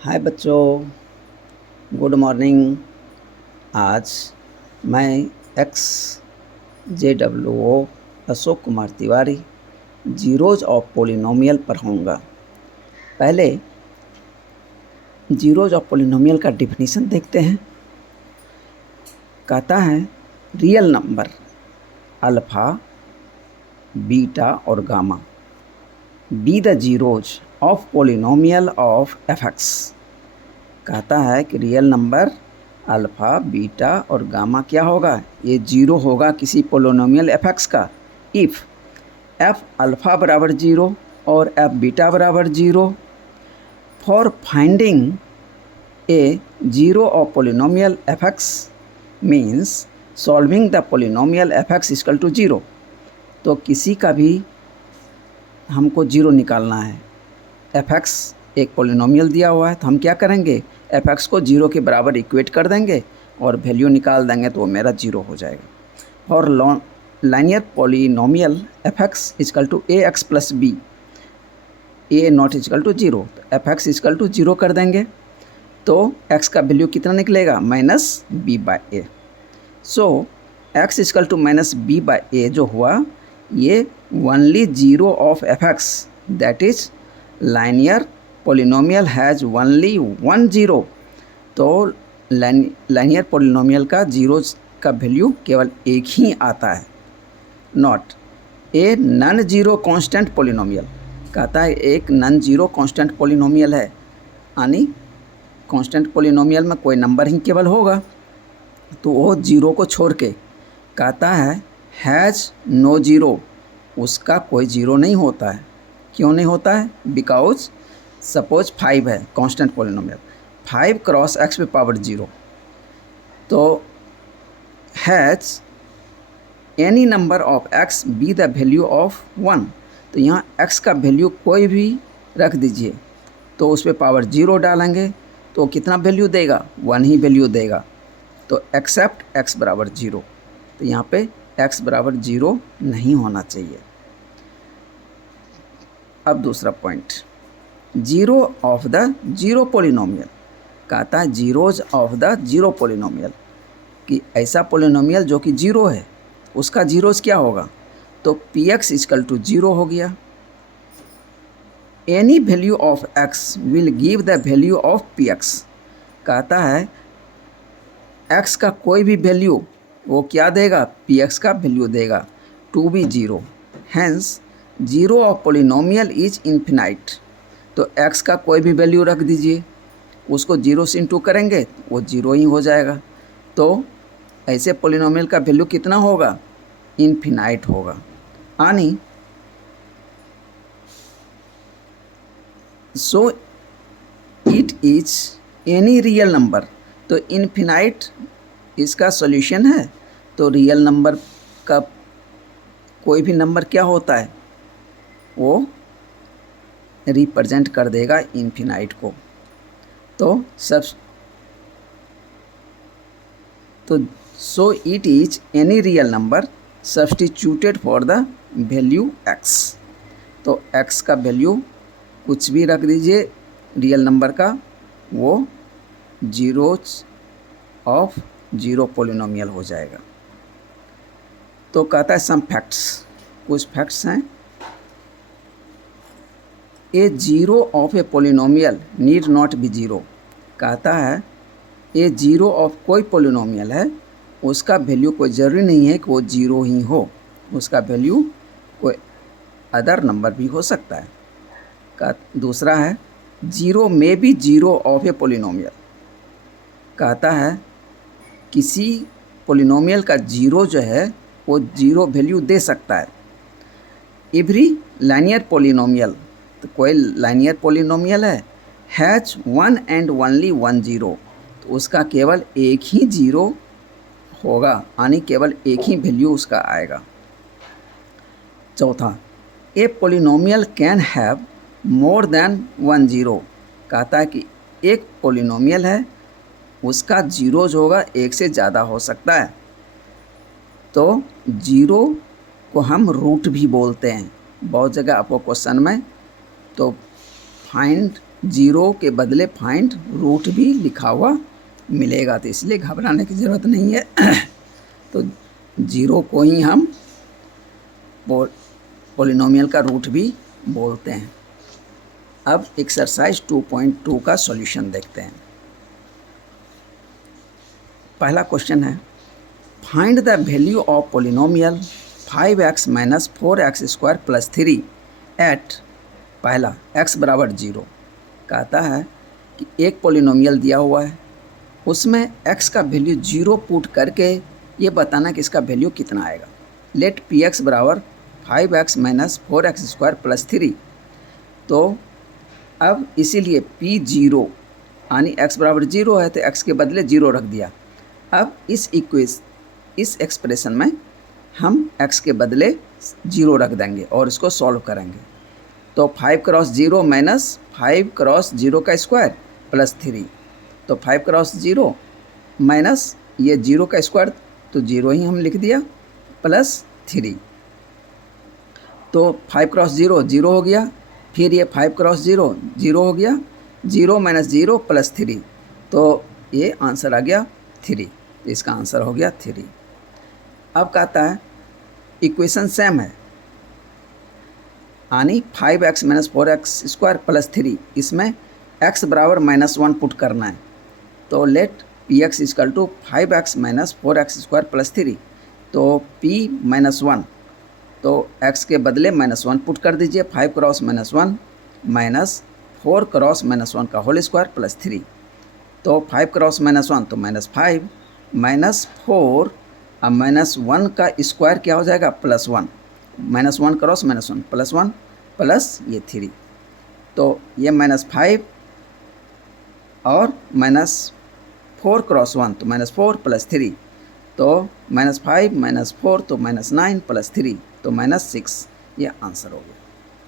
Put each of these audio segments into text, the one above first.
हाय बच्चों, good morning. आज मैं ex JWO Ashok Kumar Tiwari zeros of polynomial पढ़ाऊँगा। पहले जीरोज ऑफ पोलिनोमियल का डिफिनीशन देखते हैं। कहता है रियल नंबर अल्फ़ा, बीटा और gamma be the zeros of polynomial of fx। कहता है कि रियल नंबर अल्फ़ा, बीटा और गामा क्या होगा, ये जीरो होगा किसी पोलिनोमियल fx का इफ़ f अल्फ़ा बराबर जीरो और f बीटा बराबर zero. For finding a zero of polynomial fx means solving the polynomial fx equal to zero. तो किसी का भी हमको जीरो निकालना है। fx एक पोलिनोमियल दिया हुआ है तो हम क्या करेंगे, fx को जीरो के बराबर इक्वेट कर देंगे और वैल्यू निकाल देंगे तो वो मेरा जीरो हो जाएगा। और linear polynomial fx equal to ax plus b, a not equal to zero, तो fx इक्वल टू जीरो कर देंगे तो x का वैल्यू कितना निकलेगा, minus b by a. So x equal to minus b by a जो हुआ, ये only zero of fx, that is linear polynomial has only one zero. तो लाइनियर पोलिनोमियल का जीरो का वैल्यू केवल एक ही आता है, not a none zero constant polynomial. कहता है एक नन जीरो कांस्टेंट पोलिनोमियल है, यानी कांस्टेंट पोलिनोमियल में कोई नंबर ही केवल होगा, तो वो जीरो को छोड़ के कहता है हैज़ नो जीरो, उसका कोई जीरो नहीं होता है। क्यों नहीं होता है, बिकॉज सपोज 5 है कांस्टेंट पोलिनोमियल, 5 क्रॉस x पे पावर जीरो, तो has any number of x be the value of 1। तो यहाँ x का वैल्यू कोई भी रख दीजिए तो उस पर पावर जीरो डालेंगे तो कितना वैल्यू देगा, 1 ही वैल्यू देगा। तो एक्सेप्ट x बराबर जीरो, तो यहाँ पे x बराबर जीरो नहीं होना चाहिए। अब दूसरा point, zero of the zero polynomial. कहता है zeros of the zero polynomial, कि ऐसा पोलिनोमियल जो कि जीरो है उसका जीरोज क्या होगा, तो px इक्वल टू जीरो हो गया। Any value of x will give the value of px। कहता है x का कोई भी वैल्यू वो क्या देगा, px का वैल्यू देगा, to be zero. Hence zero of polynomial is infinite. तो x का कोई भी वैल्यू रख दीजिए, उसको जीरो से इंटू करेंगे वो जीरो ही हो जाएगा। तो ऐसे पोलिनोमियल का वैल्यू कितना होगा, इन्फिनाइट होगा। यानी so it is any real number, तो इन्फिनाइट इसका सॉल्यूशन है। तो रियल नंबर का कोई भी नंबर क्या होता है, वो रिप्रेजेंट कर देगा इन्फिनाइट को। तो so it is any real number substituted for the value x। तो x का वैल्यू कुछ भी रख दीजिए रियल नंबर का, वो जीरोज ऑफ जीरो पोलिनोमियल हो जाएगा। तो कहता है सम फैक्ट्स, कुछ फैक्ट्स हैं। A zero of a polynomial need not be zero. कहता है ए जीरो ऑफ कोई पोलिनोमियल है उसका वैल्यू कोई ज़रूरी नहीं है कि वो जीरो ही हो, उसका वैल्यू कोई अदर नंबर भी हो सकता है। का दूसरा है जीरो में be zero of a polynomial. कहता है किसी पोलिनोमियल का जीरो जो है वो जीरो वैल्यू दे सकता है। एवरी लाइनियर पोलिनोमियल, तो कोई लाइनियर पोलिनोमियल है has one and only one zero, तो उसका केवल एक ही जीरो होगा, यानी केवल एक ही वैल्यू उसका आएगा। चौथा, a polynomial can have more than one zero. कहता है कि एक पोलिनोमियल है उसका जीरोज होगा एक से ज़्यादा हो सकता है। तो जीरो को हम रूट भी बोलते हैं बहुत जगह आपको क्वेश्चन में। तो फाइंड जीरो के बदले फाइंड रूट भी लिखा हुआ मिलेगा, तो इसलिए घबराने की ज़रूरत नहीं है। तो जीरो को ही हम पॉलिनोमियल का रूट भी बोलते हैं। अब एक्सरसाइज 2.2 का सॉल्यूशन देखते हैं। पहला क्वेश्चन है, find the value of polynomial 5x minus 4x square plus 3 at, पहला x बराबर 0। कहता है कि एक पॉलिनोमियल दिया हुआ है, उसमें x का वैल्यू 0 पुट करके ये बताना कि इसका वैल्यू कितना आएगा। लेट px बराबर 5x minus 4x square plus 3। तो अब इसीलिए p0 यानी x बराबर 0 है तो x के बदले 0 रख दिया। अब इस एक्सप्रेशन में हम x के बदले 0 रख देंगे और इसको सॉल्व करेंगे। तो 5 क्रॉस 0 माइनस 5 क्रॉस 0 का स्क्वायर प्लस 3। तो 5 क्रॉस 0 माइनस ये 0 का स्क्वायर, तो 0 ही हम लिख दिया, प्लस 3। तो 5 क्रॉस 0 0 हो गया, फिर ये 5 क्रॉस 0 0 हो गया, 0 माइनस 0 प्लस 3। तो ये आंसर आ गया 3। तो इसका आंसर हो गया 3। अब कहता है इक्वेशन सेम है, यानी 5x minus 4x square plus 3, इसमें x बराबर -1 पुट करना है। तो let px equal to 5x minus 4x square plus 3। तो p -1, तो x के बदले -1 पुट कर दीजिए, 5 क्रॉस -1 माइनस 4 क्रॉस -1 का होल स्क्वायर प्लस 3। तो 5 क्रॉस -1 तो -5 माइनस 4 अब -1 का स्क्वायर क्या हो जाएगा, +1, -1 क्रॉस -1 +1 प्लस ये 3। तो ये -5 और -4 क्रॉस 1 तो -4 प्लस 3। तो -5 -4 तो -9 प्लस 3 तो -6। ये आंसर हो गया।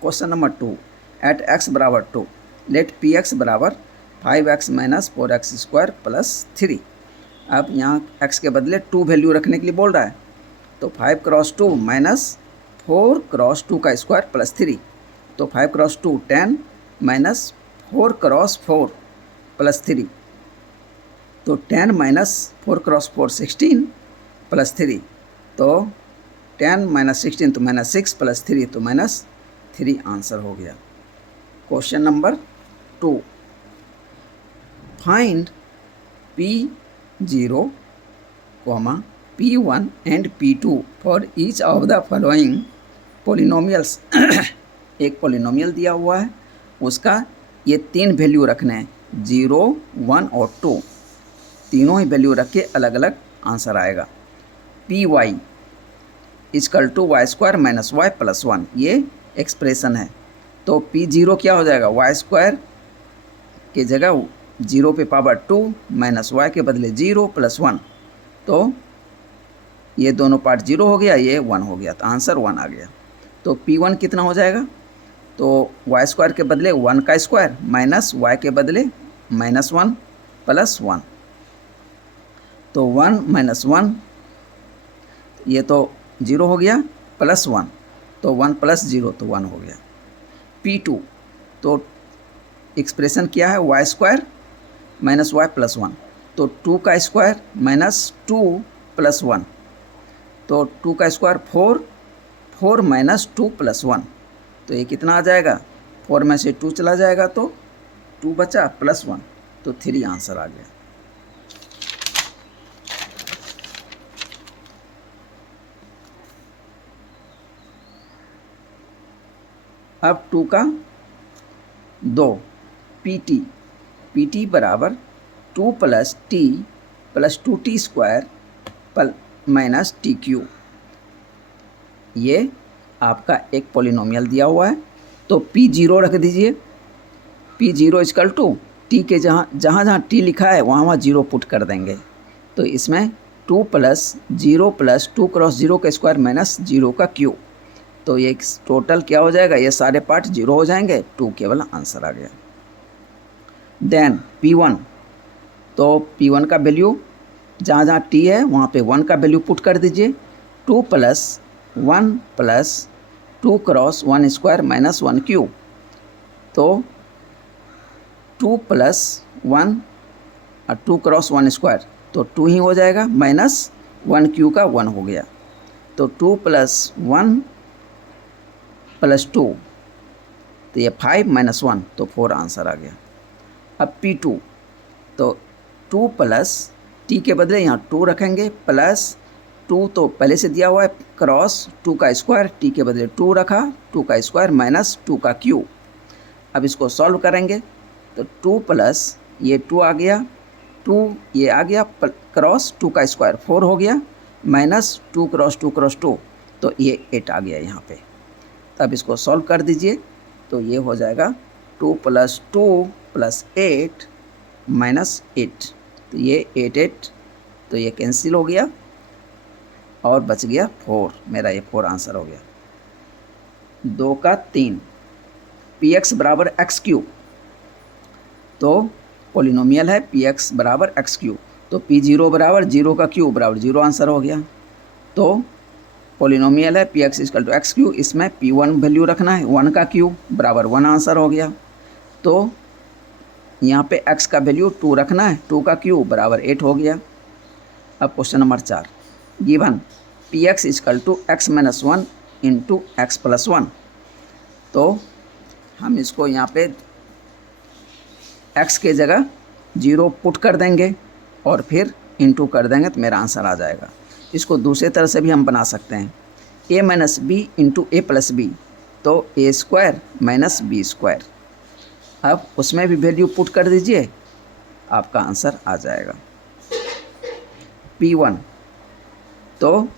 क्वेश्चन नंबर 2, एट x बराबर 2 लेट px बराबर 5x minus 4x square plus 3। अब यहाँ x के बदले 2 वैल्यू रखने के लिए बोल रहा है। तो 5 क्रॉस 2 माइनस 4 क्रॉस 2 का स्क्वायर प्लस 3। तो 5 क्रॉस 2 10 माइनस 4 क्रॉस 4 प्लस 3। तो 10 माइनस 4 क्रॉस 4 16 प्लस 3। तो 10 माइनस 16 तो -6 प्लस 3 तो -3 आंसर हो गया। Question number 2, find P0, P1 and P2 for each of the following polynomials. एक पॉलिनोमियल दिया हुआ है, उसका ये 3 वैल्यू रखने हैं, 0, 1 और 2। तीनों ही वैल्यू रख के अलग अलग आंसर आएगा। Py equal to y square minus y plus 1, ये एक्सप्रेशन है। तो P0 क्या हो जाएगा, वाई स्क्वायर के जगह 0 पे पावर 2 माइनस वाई के बदले 0 प्लस 1। तो ये दोनों पार्ट 0 हो गया, ये 1 हो गया, तो आंसर 1 आ गया। तो P1 कितना हो जाएगा, तो वाई स्क्वायर के बदले 1 का स्क्वायर माइनस वाई के बदले -1 प्लस 1। तो 1 माइनस 1, ये तो 0 हो गया, प्लस 1, तो 1 प्लस 0 तो 1 हो गया। P2 तो एक्सप्रेशन क्या है, y square minus y plus 1। तो 2 का स्क्वायर माइनस 2 प्लस 1। तो 2 का स्क्वायर 4, 4 माइनस 2 प्लस 1। तो ये कितना आ जाएगा, 4 में से 2 चला जाएगा तो 2 बचा प्लस 1, तो 3 आंसर आ गया। अब 2 का 2, PT बराबर 2 plus t plus 2t square minus TQ। ये आपका एक पॉलिनोमियल दिया हुआ है, तो P0 रख दीजिए। P0 इक्वल टू t के जहाँ t लिखा है वहाँ 0 पुट कर देंगे। तो इसमें 2 प्लस 0 प्लस 2 क्रॉस 0 का स्क्वायर माइनस 0 का क्यू। तो ये टोटल क्या हो जाएगा, ये सारे पार्ट 0 हो जाएंगे, 2 केवल आंसर आ गया। देन P1, तो P1 का वैल्यू जहाँ t है वहाँ पे 1 का वैल्यू पुट कर दीजिए। 2 plus 1 plus 2 cross 1 square minus 1 Q. तो 2 + 1 और 2 क्रॉस 1 स्क्वायर तो 2 ही हो जाएगा, माइनस 1 क्यू का 1 हो गया, तो 2 + 1 + 2 तो ये 5 - 1 तो 4 आंसर आ गया। अब P2 तो 2 प्लस टी के बदले यहाँ 2 रखेंगे, प्लस 2 तो पहले से दिया हुआ है, क्रॉस 2 का स्क्वायर, टी के बदले 2 रखा, 2 का स्क्वायर माइनस 2 का क्यूब। अब इसको सॉल्व करेंगे तो 2 प्लस ये 2 आ गया, 2 ये आ गया, क्रॉस 2 का स्क्वायर 4 हो गया, माइनस 2 क्रॉस 2 क्रॉस 2 तो ये 8 आ गया यहाँ पे। तब इसको सॉल्व कर दीजिए तो ये हो जाएगा 2 + 2 + 8 - 8 तो ये 8 तो ये कैंसिल हो गया और बच गया 4, मेरा ये 4 आंसर हो गया। 2 का 3 px बराबर x³ तो पॉलिनोमियल है px बराबर x³ तो p0 बराबर 0 का क्यूब बराबर 0 आंसर हो गया। तो पॉलिनोमियल है px = x³, इसमें p1 वैल्यू रखना है, 1 का क्यूब बराबर 1 आंसर हो गया। तो यहाँ पे x का वैल्यू 2 रखना है, 2 का क्यूब बराबर 8 हो गया। अब question number 4 given px = x - 1 × x + 1 तो हम इसको यहाँ पे x के जगह 0 पुट कर देंगे और फिर इंटू कर देंगे तो मेरा आंसर आ जाएगा। इसको दूसरे तरह से भी हम बना सकते हैं, a - b × a + b तो a² - b²। अब उसमें भी वैल्यू पुट कर दीजिए, आपका आंसर आ जाएगा। P1 तो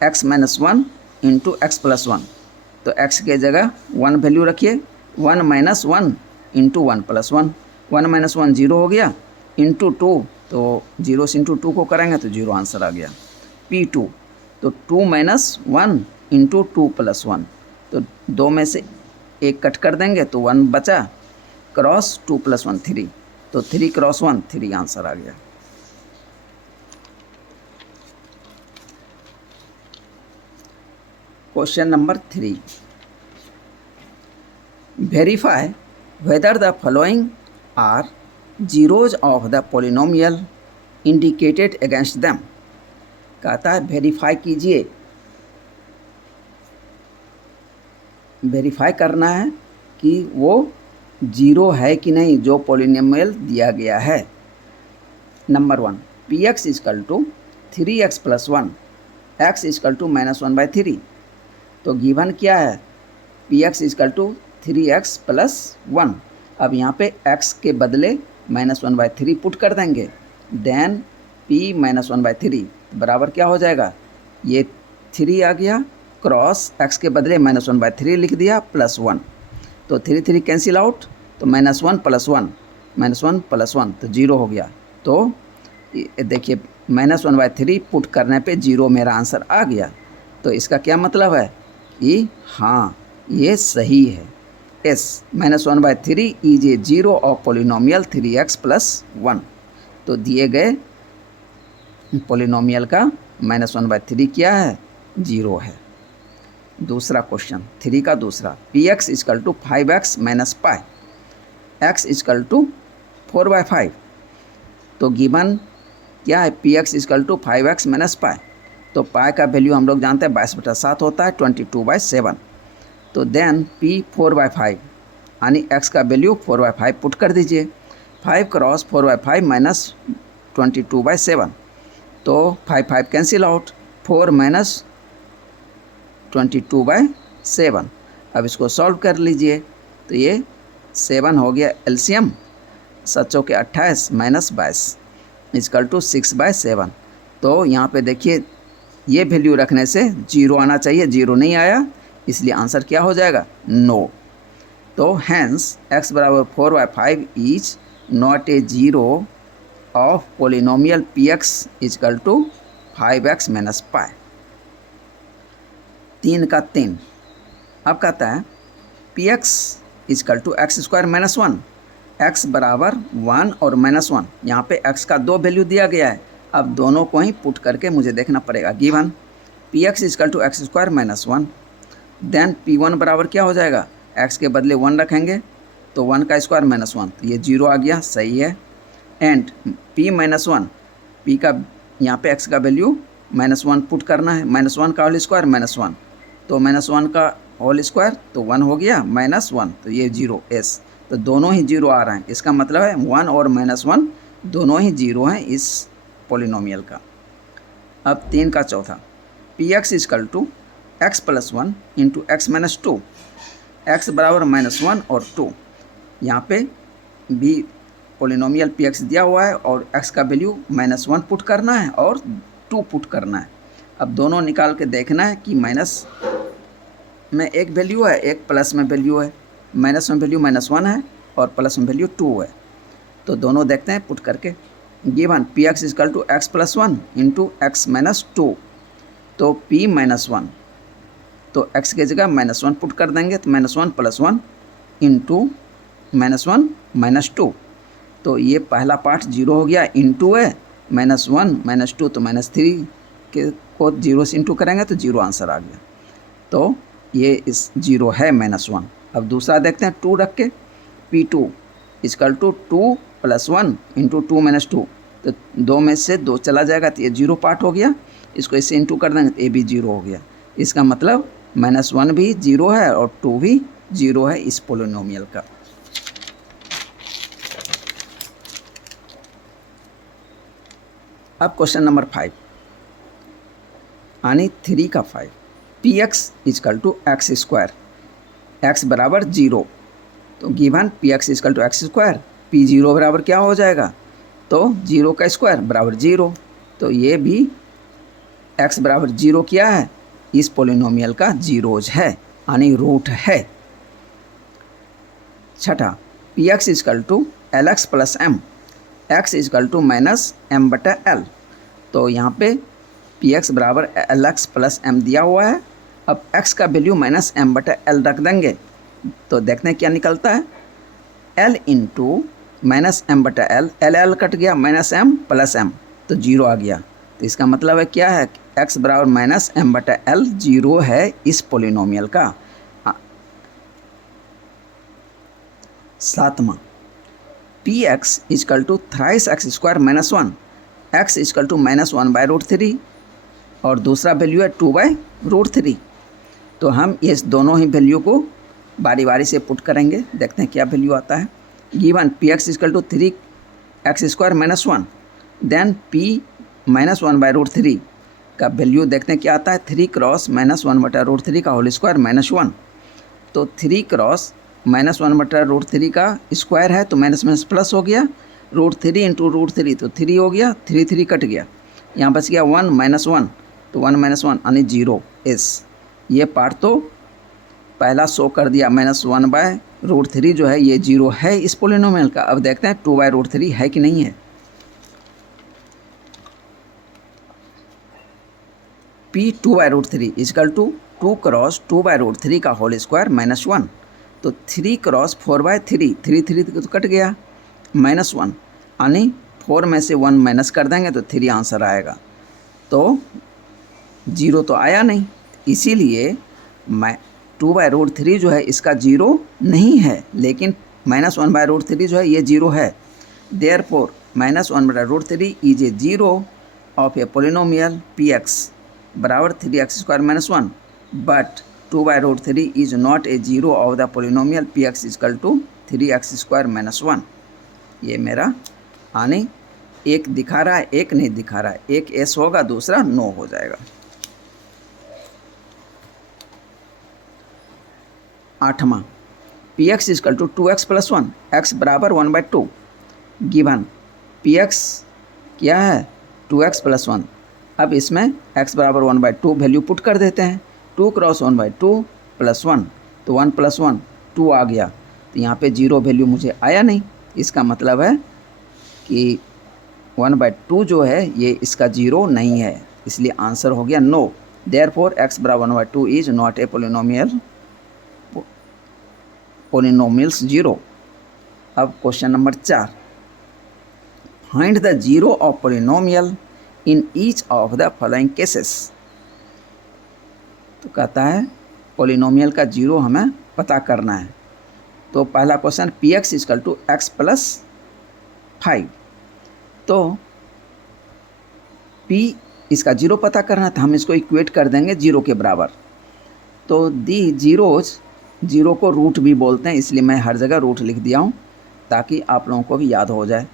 x - 1 × x + 1 तो x के जगह 1 वैल्यू रखिए, 1 - 1 × 1 + 1, 1 - 1 0 हो गया, इंटू 2 तो 0 से इंटू 2 को करेंगे तो 0 आंसर आ गया। P2 तो 2 - 1 × 2 + 1 तो 2 में से 1 कट कर देंगे तो 1 बचा, क्रॉस 2 + 1 3 तो 3 क्रॉस 1 3 आंसर आ गया। Question number 3 verify whether the following are zeros of the polynomial indicated against them. कहता है वेरीफाई कीजिए, वेरीफाई करना है कि वो जीरो है कि नहीं जो पॉलिनोमियल दिया गया है। नंबर 1 px = 3x + 1 x = -1/3 तो गिवन क्या है px = 3x + 1। अब यहाँ पे x के बदले -1/3 पुट कर देंगे, देन p - 1/3 बराबर क्या हो जाएगा, ये 3 आ गया, क्रॉस x के बदले -1/3 लिख दिया प्लस 1 तो 3 3 कैंसिल आउट तो -1 + 1 -1 + 1 तो 0 हो गया। तो देखिए -1/3 पुट करने पे 0 मेरा आंसर आ गया। तो इसका क्या मतलब है कि हाँ ये सही है, S -1/3 is a zero of polynomial 3x + 1। तो दिए गए पॉलिनोमियल का -1/3 क्या है, 0 है। दूसरा क्वेश्चन 3 का दूसरा px = 5x - π x = 4/5 तो गिवन क्या है px = 5x - π तो पाई का वैल्यू हम लोग जानते हैं 22/7 होता है, 22/7 तो देन p 4/5 यानी x का वैल्यू 4/5 पुट कर दीजिए, 5 क्रॉस 4/5 माइनस 22/7 तो 5 5 कैंसिल आउट, 4 - 22/7। अब इसको सॉल्व कर लीजिए तो ये 7 हो गया एलसीएम, 7 के 28 - 22 = 6/7। तो यहाँ पे देखिए ये वैल्यू रखने से 0 आना चाहिए, 0 नहीं आया, इसलिए आंसर क्या हो जाएगा, नो। तो hence x = 4/5 is not a zero of polynomial px = 5x - π। 3 का 3 अब कहता है px = x² - 1 x बराबर 1 और -1, यहाँ पे x का 2 वैल्यू दिया गया है, अब दोनों को ही पुट करके मुझे देखना पड़ेगा। Given px = x² - 1 then p1 बराबर क्या हो जाएगा, x के बदले 1 रखेंगे तो 1 का स्क्वायर -1, तो ये 0 आ गया, सही है। एंड p -1, p का यहाँ पे x का वैल्यू -1 पुट करना है, -1 का होल स्क्वायर -1, तो -1 का होल स्क्वायर तो 1 हो गया, -1 तो ये 0 s, तो दोनों ही 0 आ रहे हैं। इसका मतलब है 1 और -1 दोनों ही 0 हैं इस पोलिनोमियल का। अब 3 का चौथा, px = x + 1 × x - 2, x बराबर -1 और 2। यहाँ पे भी पोलिनोमियल px दिया हुआ है और x का वैल्यू -1 पुट करना है और 2 पुट करना है। अब दोनों निकाल के देखना है कि माइनस में एक वैल्यू है, एक प्लस में वैल्यू है। माइनस में वैल्यू -1 है और प्लस में वैल्यू 2 है, तो दोनों देखते हैं पुट करके। गिवन px = x + 1 × x - 2, तो p -1, तो x की जगह -1 पुट कर देंगे, तो -1 + 1 × -1 - 2, तो ये पहला पार्ट 0 हो गया, इंटू है -1 - 2, तो -3 के को 0 से इंटू करेंगे तो 0 आंसर आ गया, तो ये इस 0 है -1। अब दूसरा देखते हैं 2 रख के, p2 = 2 + 1 × 2 - 2, तो 2 में से 2 चला जाएगा, तो ये 0 पार्ट हो गया। इसको इससे इंटू कर देंगे तो ये भी 0 हो गया। इसका मतलब -1 भी 0 है और 2 भी 0 है इस पोलिनोमियल का। अब क्वेश्चन नंबर 5 यानी 3 का 5, px = x², x बराबर 0, तो गिवन px = x², p0 बराबर क्या हो जाएगा, तो 0 का स्क्वायर बराबर 0, तो ये भी x बराबर 0 क्या है, इस पोलिनोमियल का जीरोज है यानी रूट है। छठा, px = lx + m, x = -m/l, तो यहाँ पे px बराबर lx + m दिया हुआ है। अब x का वैल्यू -m/l रख देंगे, तो देखते हैं क्या निकलता है, l × -m/l, l कट गया, -m + m, तो 0 आ गया। तो इसका मतलब है क्या है, x बराबर -m/l 0 है इस पोलिनोमियल का। सातवां, px = thrice x² - 1, x = -1/√3 और दूसरा वैल्यू है 2/√3, तो हम इस दोनों ही वैल्यू को बारी बारी से पुट करेंगे, देखते हैं क्या वैल्यू आता है। Given px = 3x² - 1, then p -1/√3 का वैल्यू देखते हैं क्या आता है, 3 क्रॉस -1/√3 का होल स्क्वायर -1, तो 3 क्रॉस -1/√3 का स्क्वायर है, तो माइनस प्लस हो गया, √3 × √3 तो 3 हो गया, 3 कट गया, यहाँ बच गया 1 - 1, तो 1 - 1 यानी 0 s। ये पार्ट तो पहला शो कर दिया, -1/√3 जो है ये 0 है इस पोलिनोमियल का। अब देखते हैं 2/√3 है कि नहीं है। p 2/√3 = 2 क्रॉस 2/√3 का होल स्क्वायर -1, तो 3 क्रॉस 4/3, 3 तो कट गया, -1 यानी 4 में से 1 माइनस कर देंगे तो 3 आंसर आएगा, तो 0 तो आया नहीं, इसीलिए 2/√3 जो है इसका 0 नहीं है, लेकिन -1/√3 जो है ये 0 है। Therefore -1/√3 is a 0 of a polynomial px बराबर 3x² - 1, but 2/√3 is not A 0 of the polynomial px = 3x² - 1। ये मेरा यानी एक दिखा रहा है, एक नहीं दिखा रहा है, एक s होगा, दूसरा नो हो जाएगा। आठवां, px = 2x + 1, x बराबर 1/2, गिवन px क्या है, 2x + 1। अब इसमें x बराबर 1/2 वैल्यू पुट कर देते हैं, 2 क्रॉस 1/2 + 1, तो 1 + 1 2 आ गया, तो यहाँ पे 0 वैल्यू मुझे आया नहीं। इसका मतलब है कि 1/2 जो है ये इसका 0 नहीं है, इसलिए आंसर हो गया नो। देयरफॉर x बराबर 1/2 इज नॉट ए पोलिनोमियल्स 0। अब question number 4, find the 0 of polynomial in each of the following cases. तो कहता है पोलिनोमियल का 0 हमें पता करना है। तो पहला question p x equal to x plus 5। तो पी इसका जीरो पता करना था, हम इसको इक्वेट कर देंगे जीरो के बराबर। तो दी जीरोज, जीरो को रूट भी बोलते हैं, इसलिए मैं हर जगह रूट लिख दिया हूँ ताकि आप लोगों को भी याद हो जाए।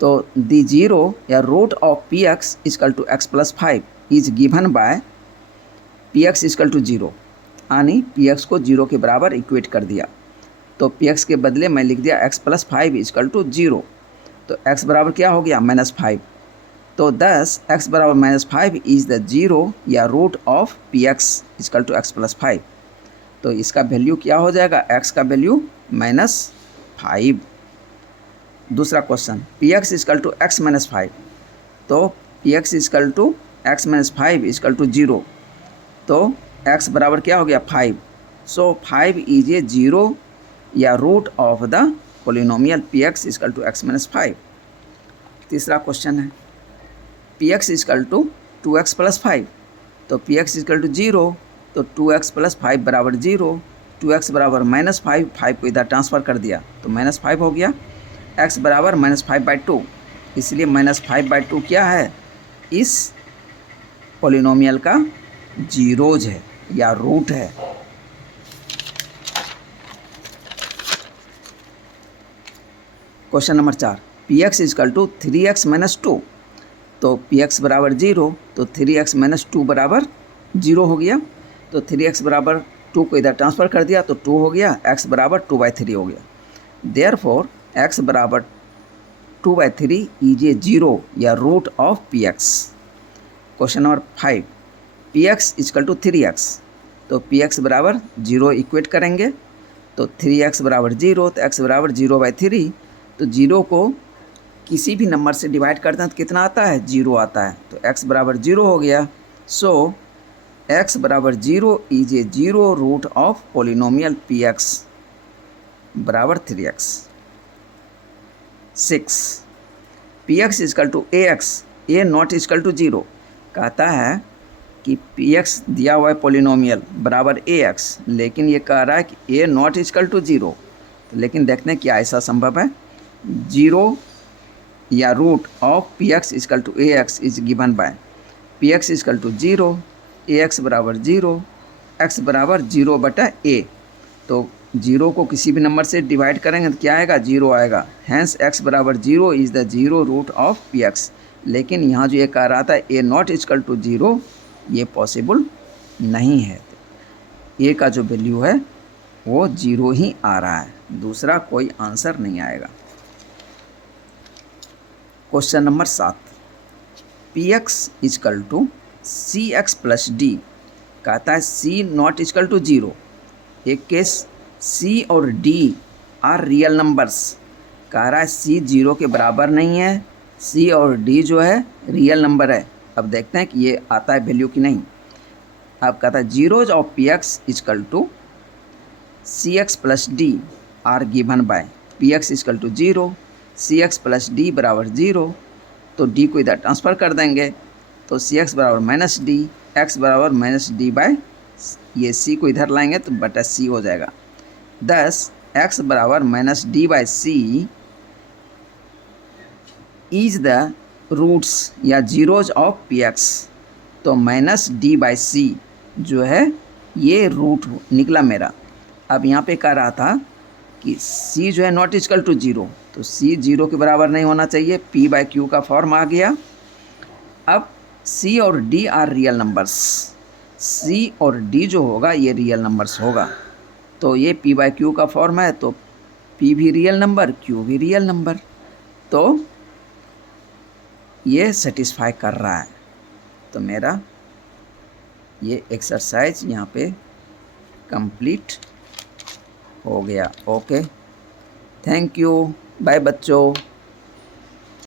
तो दी जीरो या root of p x equal to x plus 5 is given by p x equal to zero, यानी पी एक्स को जीरो के बराबर इक्वेट कर दिया। तो पी एक्स के बदले मैं लिख दिया x plus 5 equal to zero. तो एक्स बराबर क्या हो गया, -5। तो 10 एक्स बराबर -5 इज द जीरो या root of p x equal to x plus 5। तो इसका वैल्यू क्या हो जाएगा, एक्स का वैल्यू -5। दूसरा question p x equal to x -5। तो p x equal to x -5 equal to zero. तो x बराबर क्या हो गया, 5। सो 5 इज ए जीरो या root of the polynomial p x equal to x -5। तीसरा क्वेश्चन है p x equal to 2x plus 5। तो p x equal to zero, तो 2x प्लस 5 बराबर जीरो। 2x बराबर -5, 5 को इधर ट्रांसफ़र कर दिया तो -5 हो गया। x बराबर -5/2, इसलिए -5/2 क्या है, इस पोलिनोमियल का जीरोज है या रूट है। Question number 4 p x equal to 3x - 2। तो पी एक्स बराबर जीरो, तो 3x - 2 बराबर जीरो हो गया। तो 3x बराबर 2 को इधर ट्रांसफ़र कर दिया तो 2 हो गया, x बराबर 2/3 हो गया। देयरफॉर x बराबर 2/3 इज ए जीरो या root of p x. Question number 5 p x equal to 3x। तो पी एक्स बराबर जीरो इक्वेट करेंगे, तो 3x बराबर जीरो, तो x बराबर 0/3। तो जीरो को किसी भी नंबर से डिवाइड करते हैं तो कितना आता है, जीरो आता है। तो x बराबर जीरो हो गया। सो x बराबर zero is a zero root of polynomial p x बराबर 3x। 6 p x equal to a x, a not equal to zero. कहता है कि पी एक्स दिया हुआ है पोलिनोमियल बराबर ए एक्स, लेकिन ये कह रहा है कि a not equal to zero. लेकिन देखते हैं क्या ऐसा संभव है। जीरो या root of p x equal to a x is given by p x equal to zero, a x बराबर जीरो, एक्स बराबर 0/a। तो जीरो को किसी भी नंबर से डिवाइड करेंगे तो क्या आएगा, जीरो आएगा। हैंस एक्स बराबर zero is the zero root of p x. लेकिन यहाँ जो ये कह रहा था a not equal to zero, ये पॉसिबल नहीं है। ए का जो वैल्यू है वो जीरो ही आ रहा है, दूसरा कोई आंसर नहीं आएगा। Question number 7 p x equal to c x plus d. कहता है c not equal to zero. एक केस सी और डी आर रियल नंबर्स, कह रहा है सी जीरो के बराबर नहीं है, सी और डी जो है रियल नंबर है। अब देखते हैं कि ये आता है वैल्यू कि नहीं। अब कहता है zeros of p x equal to c x plus D R given by p x equal to zero, C x plus D बराबर जीरो। तो डी को इधर ट्रांसफ़र कर देंगे, तो सी एक्स बराबर -d, एक्स बराबर -d बाय, ये सी को इधर लाएंगे तो बटा सी हो जाएगा। 10 एक्स बराबर -d by c is the roots या जीरोज ऑफ पी एक्स। तो -d बाय सी जो है ये रूट निकला मेरा। अब यहाँ पे कह रहा था कि c जो है नॉट इजकल टू जीरो, तो c जीरो के बराबर नहीं होना चाहिए, p/q का फॉर्म आ गया। अब c और d are real numbers, c और d जो होगा ये रियल नंबर्स होगा। तो ये p/q का फॉर्म है, तो p भी रियल नंबर, q भी रियल नंबर। तो ये सेटिस्फाई कर रहा है। तो मेरा ये एक्सरसाइज यहाँ पे कंप्लीट हो गया। ओके, थैंक यू, बाय बच्चों।